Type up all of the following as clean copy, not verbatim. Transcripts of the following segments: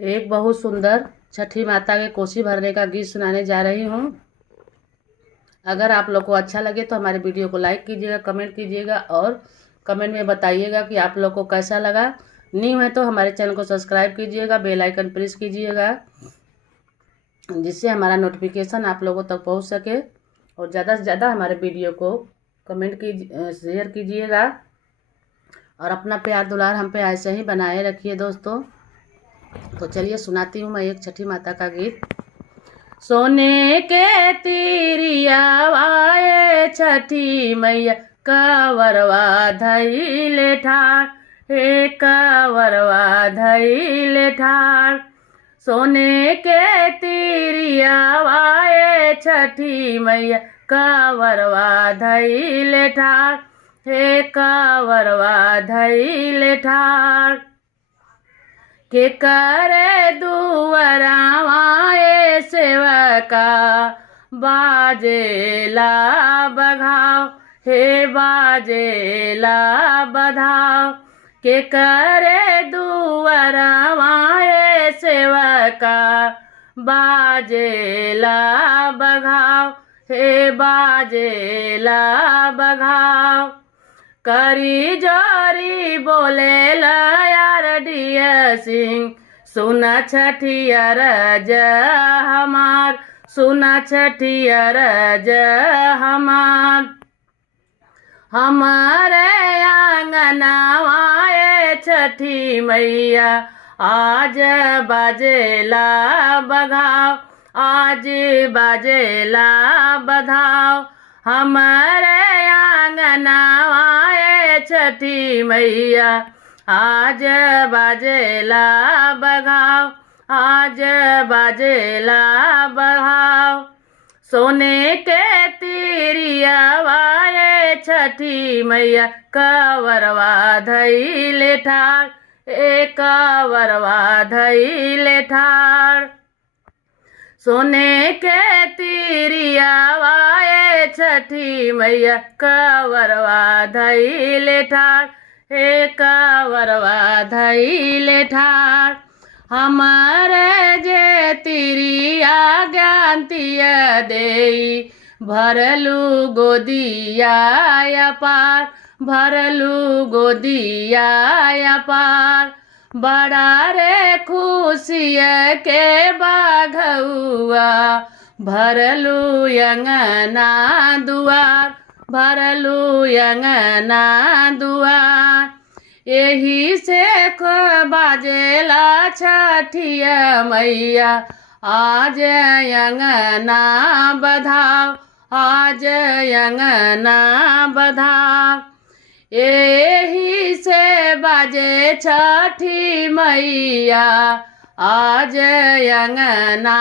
एक बहुत सुंदर छठी माता के कोसी भरने का गीत सुनाने जा रही हूँ। अगर आप लोग को अच्छा लगे तो हमारे वीडियो को लाइक कीजिएगा, कमेंट कीजिएगा और कमेंट में बताइएगा कि आप लोग को कैसा लगा। न्यू है तो हमारे चैनल को सब्सक्राइब कीजिएगा, बेल आइकन प्रेस कीजिएगा, जिससे हमारा नोटिफिकेशन आप लोगों तक पहुँच सके। और ज़्यादा से ज़्यादा हमारे वीडियो को कमेंट कीजिए, शेयर कीजिएगा और अपना प्यार दुलार हम पे ऐसे ही बनाए रखिए दोस्तों। तो चलिए सुनाती हूँ मैं एक छठी माता का गीत। सोने के तिरिया वाए छठी मैया कावरवा धैले ठाड़, हे कावरवा धैले ठाड़। सोने के तिरिया वाए छठी मैया कावरवा धैले ठाड़, हे कावरवा धैले ठाड़। के करे दुवरावाए सेवका बाजेला बघाव, हे बाजेला बधाव। के करे दुवरावाए सेवका बाजेला बघाव, हे बाजेला बघाव। करी जोरी बोले यार डिया सिंह, सुना छठिया रज हमार, सुना छठिया रज हमार। हमारे आंगनवाए छठी मैया आज बाजेला बघाव, आज बाजेला बधाव। हमारे आंगनवाए छठी मैया आज बाजेला बघाव, आज बाजेला बघाव। सोने के तिरिया वाए छठी मैया कावरवा धैले ठाड़, ए कावरवा धैले ठाड़। सोने के तिरिया वाए छठी मैया कावरवा धैले ठाड़, हे कावरवा धैले ठाड़। हमारे जे तिरिया ज्ञानतिया देई, भरलू गोदिया पार, भरलू गोदिया पार। बड़ा रे खुशिया के बाघुआ, भरलू अंगना दुआर, भरलू अंगना दुआर। यही से बाजेला छठिया मैया आज अंगना बधाव, आज अंगना बधाव। यही से बाजे छठी मैया आज अंगना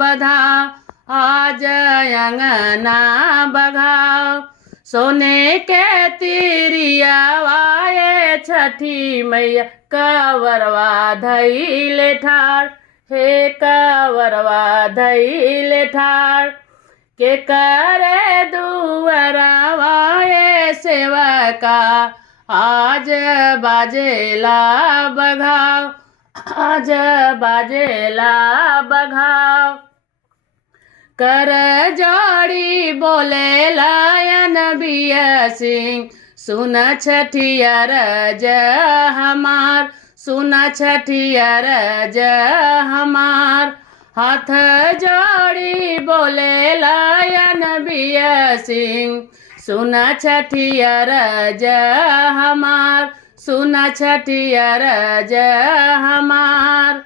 बधाव, आज अंगना बघाव। सोने के तिरिया वाए छठी मैया कावरवा धैले ठाड़, हे कावरवा धैले ठाड़। के करे दुवरावाए सेवका आज बाजेला बघाव, आज बाजेला बघाव। कर जोड़ी बोले लायन बिया सिंह, सुना छठिया रज हमार, सुना छठिया रज हमार। हाथ जोड़ी बोले लायन बिया सिंह, सुना छठिया रज हमार, सुना छठिया रज हमार।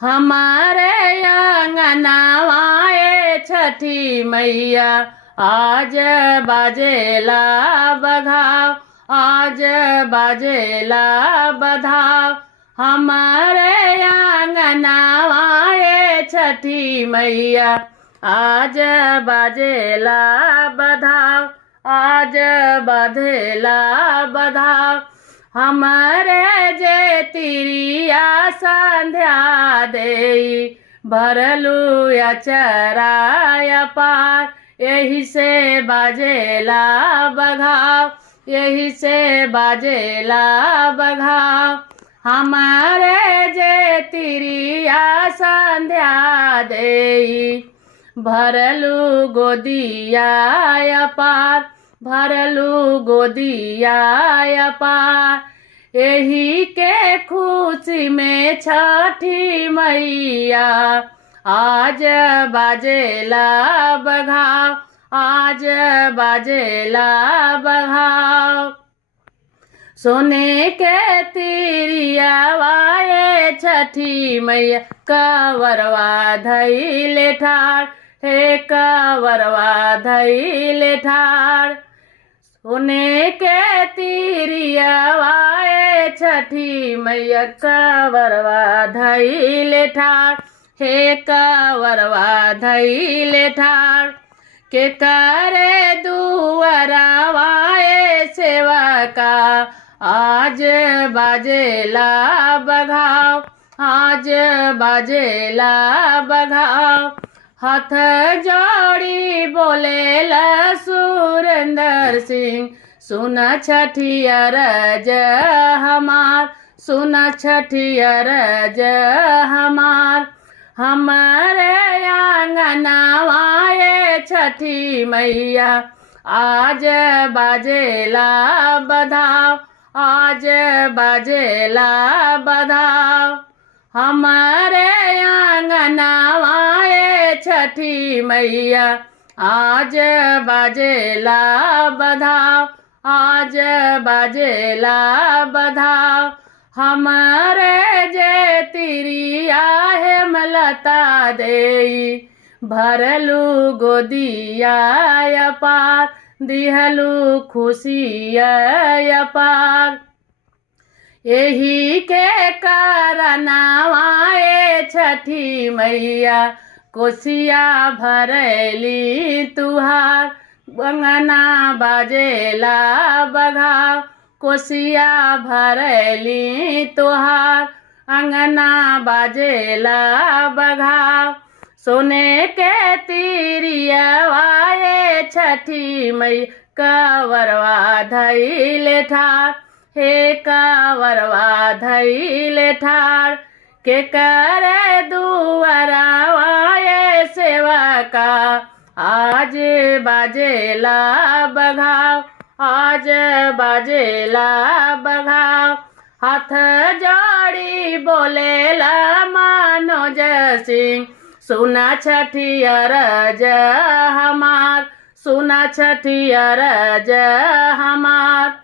हमारे आंगनवाए छठी मैया आज बाजेला बघाव, आज बाजेला बधाव। हमारे आंगनवाए छठी मैया आज बाजेला बधाव, आज बाजेला बधाव। हमारे जे तिरिया संध्या देई, भरलू अचराया पार। यही से बाजेला बघाव, यही से बाजेला बघाव। हमारे जे तिरिया संध्या देई भरलू गोदिया अपार भरलू गोदिया अपार। यही के खुशी में छठी मैया आज बाजेला बघाव आज बाजेला बघाव। सोने के तिरिया वाये छठी मैया कवरवा धैले ठार हे कवरवा धैले ठार। सोने के तिरिया वाये छठी मैया कवरवा धैले ठार हे कवरवा धैले ठार। के करे दुआरा वाये सेवा का आज बाजेला बघाव आज बाजेला बघाव। हाथ जोड़ी बोलेला सुरेंद्र सिंह सुन छठिया रज हमार सुन छठिया रज हमार। हमारे आंगनवा ये छठी मैया आज बाजेला बधाव आज बाजेला बधाव। हमारे आंगनवा ये छठी मैया आज बाजेला बधाव आज बाजेला बधाव। हमारे जे तिरिया है मलता देई भरलू गोदिया अपार दिहलू खुशिया अपार। यही के कारनावा ये छठी मैया कोसिया भरली तुहार अंगना बाजेला बघाव कोसिया भरली तुहार अंगना बाजेला बघाव। सोने के तिरिया वाये छठी मैया कवरवा धैले ठार हे कवरवा धैले ठार। के करे दुआरा वाये सेवा का आज बाजेला बघाव आज बाजेला बघाव। हाथ जोड़ी बोलेला मनोज सिंह सुना छठिया रज हमार सुना छठिया रज हमार।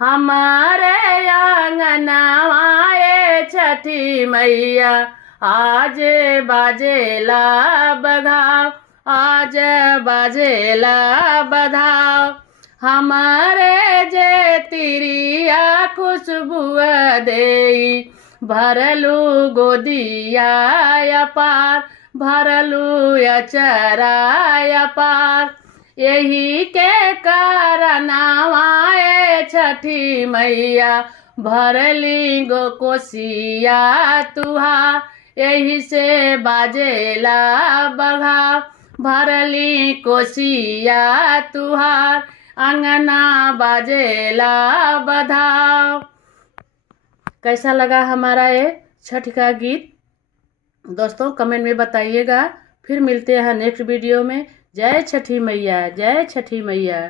हमारे आंगनवा ये छठी मैया आज बाजेला बघाव आज बाजेला बधाव। हमारे जे तिरिया खुशबू देई भरलू गोदिया अपार भरलू अचरा अपार। यही के कारनावा ये छठी मैया भरली गो कोसिया तुहार यही से बाजेला बघाव भरली कोसिया तुहार अंगना बाजेला बधाव। कैसा लगा हमारा ये छठ का गीत दोस्तों कमेंट में बताइएगा। फिर मिलते हैं नेक्स्ट वीडियो में। जय छठी मैया जय छठी मैया।